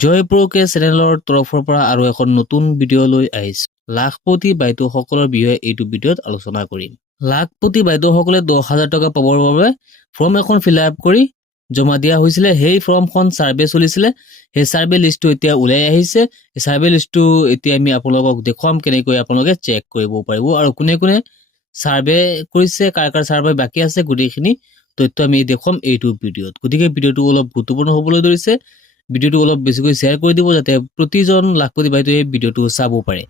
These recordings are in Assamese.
জয়প্ৰকে চেনেলৰ তৰফৰ পৰা আৰু এখন নতুন ভিডিঅ' লৈ আহিছো। লাখপতি বাইদেউসকলৰ বিষয়ে এইটো ভিডিঅ'ত আলোচনা কৰিম। লাখপতি বাইদেউসকলে 10,000 টকা পাবৰ বাবে ফৰ্ম এখন ফিল-আপ কৰি জমা দিয়া হৈছিলে। সেই ফৰ্মখন সাৰ্ভে চলিছিলে। সেই সাৰ্ভে লিষ্টটো এতিয়া ওলাই আহিছে। এই সাৰ্ভে লিষ্টটো এতিয়া আমি আপোনালোকক দেখুৱাম কেনেকৈ আপোনালোকে চেক কৰিব পাৰিব আৰু কোনে কোনে সাৰ্ভে কৰিছে, কাৰ কাৰ সাৰ্ভে বাকী আছে, গোটেইখিনি তথ্য আমি দেখুৱাম এইটো ভিডিঅ'ত। গতিকে ভিডিঅ'টো অলপ গুৰুত্বপূৰ্ণ হ'বলৈ ধৰিছে। ভিডিঅ'টো অলপ বেছিকৈ শ্বেয়াৰ কৰি দিব যাতে প্ৰতিজন লাখপতি বাইদেৱে ভিডিঅ'টো চাব পাৰে।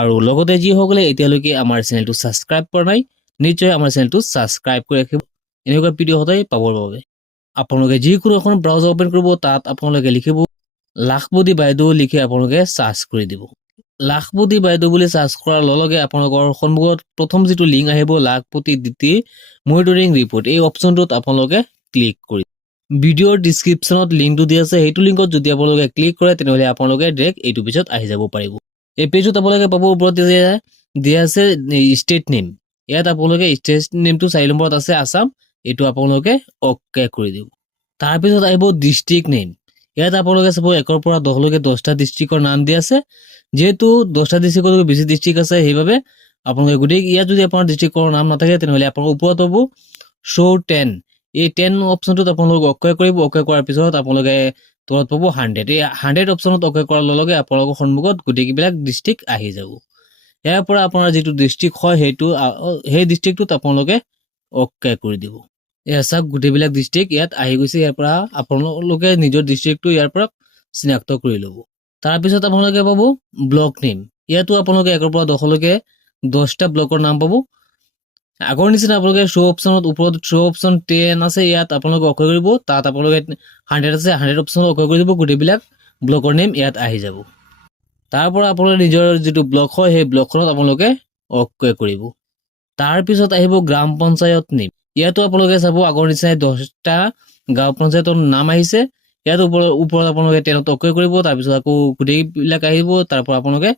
আৰু লগতে যিসকলে এতিয়ালৈকে আমাৰ চেনেলটো ছাবস্ক্ৰাইব কৰা নাই, নিশ্চয় আমাৰ চেনেলটো ছাবস্ক্ৰাইব কৰি ৰাখিব এনেকুৱা ভিডিঅ' সদায় পাবৰ বাবে। আপোনালোকে যিকোনো এখন ব্ৰাউজাৰ ওপেন কৰিব, তাত আপোনালোকে লিখিব লাখপতি বাইদেউ লিখি আপোনালোকে চাৰ্চ কৰি দিব। লাখপতি বাইদেউ বুলি চাৰ্চ কৰাৰ লগে লগে আপোনালোকৰ সন্মুখত প্ৰথম যিটো লিংক আহিব লাখপতি ডিটি মনিটৰিং ৰিপৰ্ট, এই অপশ্যনটোত আপোনালোকে ক্লিক কৰি ভিডিঅ'ৰ ডিছক্ৰিপশ্যনত লিংকটো দিয়া আছে। সেইটো লিংকত যদি আপোনালোকে ক্লিক কৰে তেনেহ'লে আপোনালোকে ডাইৰেক্ট এইটো পেজত আহি যাব পাৰিব। এই পেজত আপোনালোকে পাব ওপৰত দিয়া আছে ষ্টেট নেম। ইয়াত আপোনালোকে ষ্টেট নেমটো 4 নম্বৰত আছে আছাম, এইটো আপোনালোকে অ'কে কৰি দিব। তাৰপিছত আহিব ডিষ্ট্ৰিক্ট নেম। ইয়াত আপোনালোকে চাব 1ৰ পৰা 10লৈকে 10টা ডিষ্ট্ৰিক্টৰ নাম দিয়া আছে। যেহেতু 10টা ডিষ্ট্ৰিক্টতকৈ বেছি ডিষ্ট্ৰিক্ট আছে, সেইবাবে আপোনালোকে গোটেই ইয়াত যদি আপোনাৰ ডিষ্ট্ৰিক্টৰ নাম নাথাকে তেনেহ'লে আপোনাৰ ওপৰত পাব শ্ব' 10। এই 10 অপশ্যনটোত আপোনালোকে অ'কে কৰিব। অ'কে কৰাৰ পিছত আপোনালোকে তলত পাব 100। এই 100 অপশ্যনত অ'কে কৰাৰ লগে লগে আপোনালোকৰ সন্মুখত গোটেইবিলাক ডিষ্ট্ৰিক্ট আহি যাব। ইয়াৰ পৰা আপোনাৰ যিটো ডিষ্ট্ৰিক্ট হয় সেই ডিষ্ট্ৰিক্টটোত আপোনালোকে অ'কে কৰি দিব। এয়া চাওক গোটেইবিলাক ডিষ্ট্ৰিক্ট ইয়াত আহি গৈছে। ইয়াৰ পৰা আপোনালোকে নিজৰ ডিষ্ট্ৰিক্টটো ইয়াৰ পৰা চিনাক্ত কৰি ল'ব। তাৰপিছত আপোনালোকে পাব ব্লক নেম। ইয়াতো আপোনালোকে 1ৰ পৰা 10লৈকে 10টা ব্লকৰ নাম পাব। আগৰ নিচিনা আপোনালোকে শ্ব' অপশ্যনত ওপৰত শ্ব' অপশ্যন 10 আছে, ইয়াত আপোনালোকে অ'কে কৰিব। তাত আপোনালোকে 100 আছে, 100 অপশ্যনত অ'কে কৰি দিব। গোটেইবিলাক ব্লকৰ নেম ইয়াত আহি যাব। তাৰ পৰা আপোনালোকে নিজৰ যিটো ব্লক হয় সেই ব্লকখনত আপোনালোকে অ'কে কৰিব। তাৰপিছত আহিব গ্ৰাম পঞ্চায়ত নেম। ইয়াতো আপোনালোকে চাব আগৰ নিচিনাই 10টা গাঁও পঞ্চায়তৰ নাম আহিছে। ইয়াত ওপৰত আপোনালোকে 10ত অ'কে কৰিব। তাৰপিছত আকৌ গোটেইবিলাক আহিব। তাৰ পৰা আপোনালোকে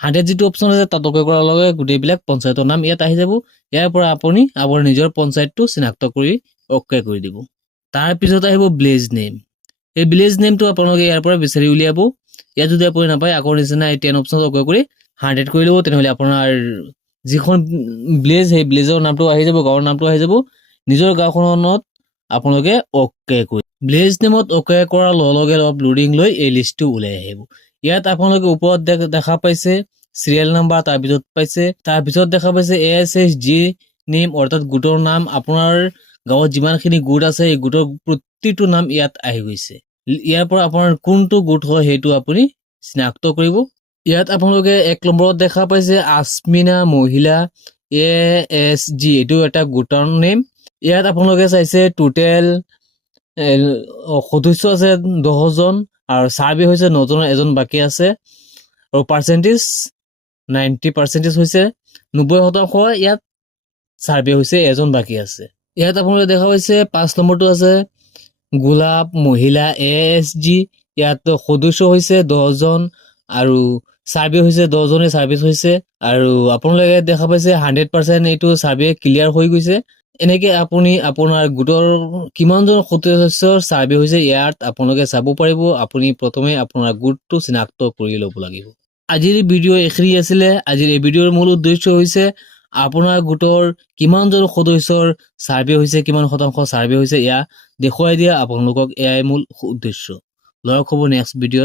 100 যিটো অপশ্যন আছে তাত অ'কে কৰাৰ লগে গোটেইবিলাক পঞ্চায়তৰ নাম ইয়াত আহি যাব। ইয়াৰ পৰা আপুনি আপোনাৰ নিজৰ পঞ্চায়তটো চিনাক্ত কৰি অ'কে কৰি দিব। তাৰপিছত আহিব ভিলেজ নেম। এই ভিলেজ নেমটো আপোনালোকে ইয়াৰ পৰা বিচাৰি উলিয়াব। ইয়াত যদি আপুনি নাপায় আগৰ নিচিনা এই 10 অপশ্যনত অ'কে কৰি 100 কৰি ল'ব, তেনেহ'লে আপোনাৰ যিখন ভিলেজ সেই ভিলেজৰ নামটো আহি যাব, গাঁৱৰ নামটো আহি যাব। নিজৰ গাঁওখনত আপোনালোকে অ'কে কৰি ভিলেজ নেমত অ'কে কৰাৰ লগে লগে অলপ লোডিং লৈ এই লিষ্টটো ওলাই আহিব। ইয়াত আপোনালোকে ওপৰত দেখা পাইছে চিৰিয়েল নাম্বাৰ, তাৰপিছত দেখা পাইছে ASSG নেম অৰ্থাৎ গোটৰ নাম। আপোনাৰ গাঁৱত যিমানখিনি গোট আছে এই গোটৰ প্ৰতিটো নাম ইয়াত আহি গৈছে। ইয়াৰ পৰা আপোনাৰ কোনটো গোট হয় সেইটো আপুনি চিনাক্ত কৰিব। ইয়াত আপোনালোকে 1 নম্বৰত দেখা পাইছে আছমিনা মহিলা ASG, এইটো এটা গোটৰ নেম। ইয়াত আপোনালোকে চাইছে টোটেল সদস্য আছে 10 জন আৰু সাৰ্ভে হৈছে 9 জনৰ, এজন বাকী আছে আৰু পাৰ্চেন্টেজ 90% হৈছে। 90% ইয়াত সাৰ্ভে হৈছে, এজন বাকী আছে। ইয়াত আপোনালোকে দেখা পাইছে 5 নম্বৰটো আছে গোলাপ মহিলা ASG। ইয়াত সদস্য হৈছে 10 জন আৰু সাৰ্ভে হৈছে 10 জনে সাৰ্ভে হৈছে আৰু আপোনালোকে দেখা পাইছে 100% এইটো সাৰ্ভে ক্লিয়াৰ হৈ গৈছে। এনেকে আপুনি আপোনাৰ গোটৰ কিমানজন সদস্যৰ সাৰ্ভে হৈছে ইয়াত আপোনালোকে চাব পাৰিব। আপুনি প্ৰথমে আপোনাৰ গোটটো চিনাক্ত কৰি ল'ব লাগিব। আজিৰ ভিডিঅ' এখিনি আছিলে। আজিৰ এই ভিডিঅ'ৰ মূল উদ্দেশ্য হৈছে আপোনাৰ গোটৰ কিমানজন সদস্যৰ সাৰ্ভে হৈছে, কিমান শতাংশ সাৰ্ভে হৈছে এয়া দেখুৱাই দিয়া আপোনালোকক। এয়াই মূল উদ্দেশ্য। লগ হ'ব নেক্সট ভিডিঅ'ত।